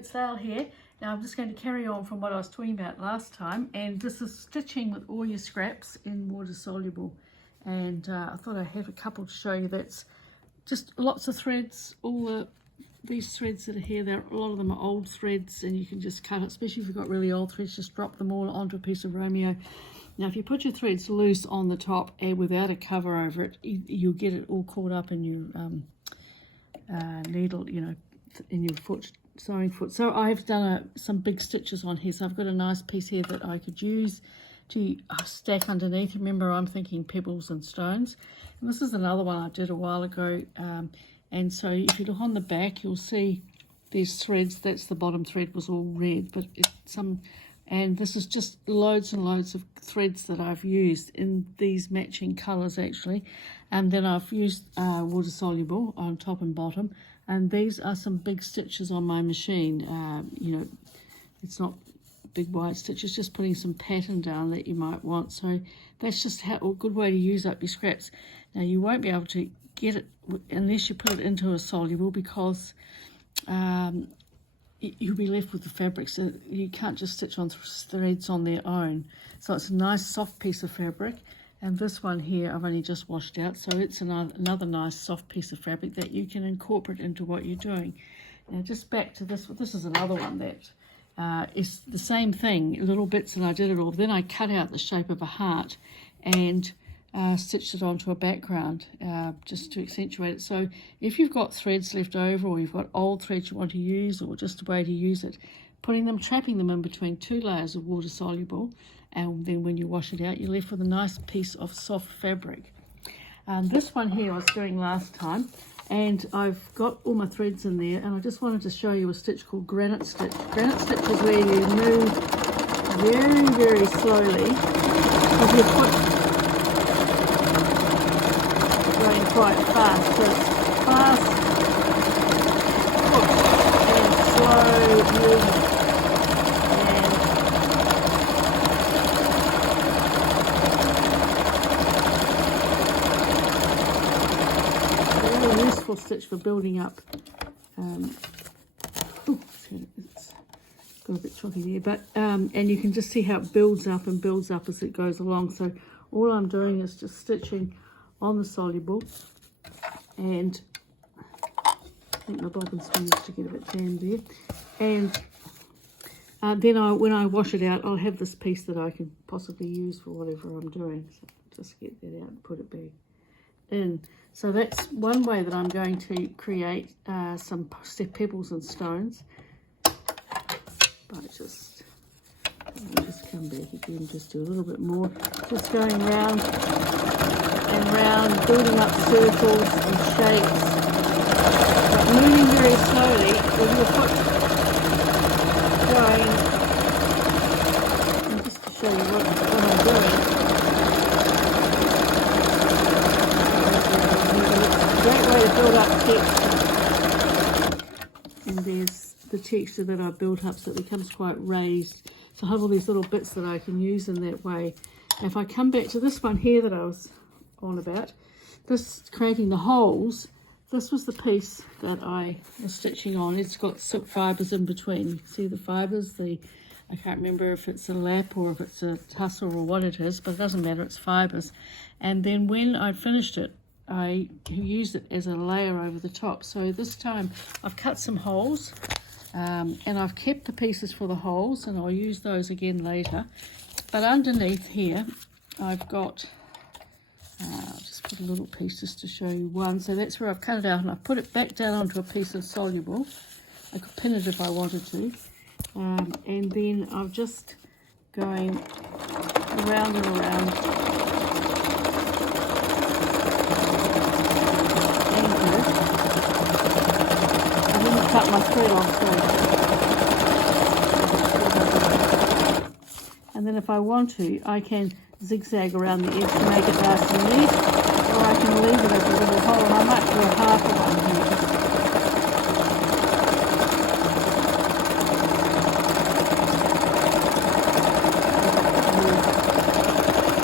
it's Dale here. Now I'm just going to carry on from what I was talking about last time, and this is stitching with all your scraps in water soluble. And I thought I'd have a couple to show you. That's just lots of threads. These threads that are here, a lot of them are old threads, and you can just cut it, especially if you've got really old threads, just drop them all onto a piece of Romeo. Now if you put your threads loose on the top and without a cover over it, you'll get it all caught up in your needle, you know, in your sewing foot. So I've done some big stitches on here, so I've got a nice piece here that I could use to stack underneath. Remember, I'm thinking pebbles and stones, and this is another one I did a while ago. And so if you look on the back, you'll see these threads. That's the bottom thread was all red, but and this is just loads and loads of threads that I've used in these matching colours actually. And then I've used water soluble on top and bottom, and these are some big stitches on my machine. You know, it's not big wide stitches, just putting some pattern down that you might want. So that's just a good way to use up your scraps. Now you won't be able to get it unless you put it into a soluble, because you'll be left with the fabric, so you can't just stitch on threads on their own. So it's a nice soft piece of fabric, and this one here I've only just washed out, so it's another nice soft piece of fabric that you can incorporate into what you're doing. Now just back to this is another one that is the same thing, little bits, and I did it all. Then I cut out the shape of a heart and stitched it onto a background just to accentuate it. So if you've got threads left over, or you've got old threads you want to use, or just a way to use it, trapping them in between 2 layers of water soluble, and then when you wash it out, you're left with a nice piece of soft fabric. This one here I was doing last time, and I've got all my threads in there, and I just wanted to show you a stitch called granite stitch. Granite stitch is where you move very, very slowly with your foot going quite fast. So it's fast foot and slow movement. Stitch for building up. It's got a bit chalky there, but and you can just see how it builds up and builds up as it goes along. So all I'm doing is just stitching on the soluble, and I think my bobbin's finished to get a bit jammed there. And then when I wash it out, I'll have this piece that I can possibly use for whatever I'm doing. So just get that out and put it back in. So that's one way that I'm going to create some pebbles and stones. But just come back again, just do a little bit more. Just going round and round, building up circles and shapes, but moving very slowly with your foot going. And just to show you what I'm doing. Great way to build up texture, and there's the texture that I built up, so it becomes quite raised. So I have all these little bits that I can use in that way. Now if I come back to this one here that I was on about, this creating the holes, this was the piece that I was stitching on. It's got silk fibres in between. You can see the fibres, I can't remember if it's a lap or if it's a tussle or what it is, but it doesn't matter, it's fibres. And then when I finished it, I used it as a layer over the top. So this time I've cut some holes, and I've kept the pieces for the holes, and I'll use those again later. But underneath here I've got, I'll just put a little piece just to show you one. So that's where I've cut it out, and I've put it back down onto a piece of soluble. I could pin it if I wanted to. And then I'm just going around and around. Cut my thread off, and then if I want to, I can zigzag around the edge to make it nice and neat, or I can leave it as a little hole, and I might do a half of one here.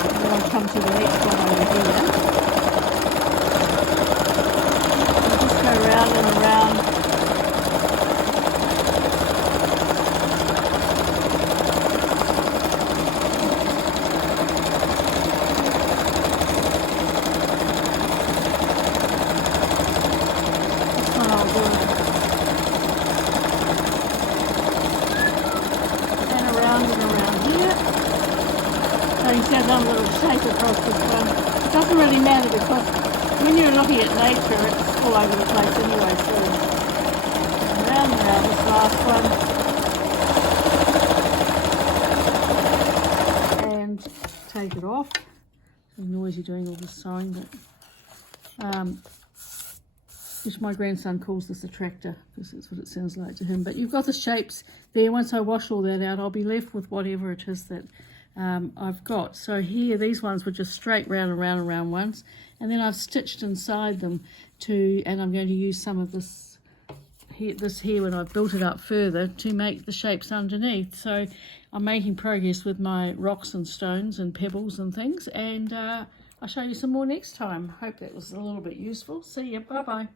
And then I'll come to the next one over here. And just go round and around. So you see I've done a little shape across this one. It doesn't really matter because when you're looking at nature, it's all over the place anyway. So round now, this last one. And take it off. It's noisy doing all this sewing, but which my grandson calls this a tractor because that's what it sounds like to him. But you've got the shapes there. Once I wash all that out, I'll be left with whatever it is that I've got. So here, these ones were just straight round and round and round ones, and then I've stitched inside them and I'm going to use some of this here when I've built it up further to make the shapes underneath. So I'm making progress with my rocks and stones and pebbles and things, and I'll show you some more next time. Hope that was a little bit useful. See ya. Bye bye.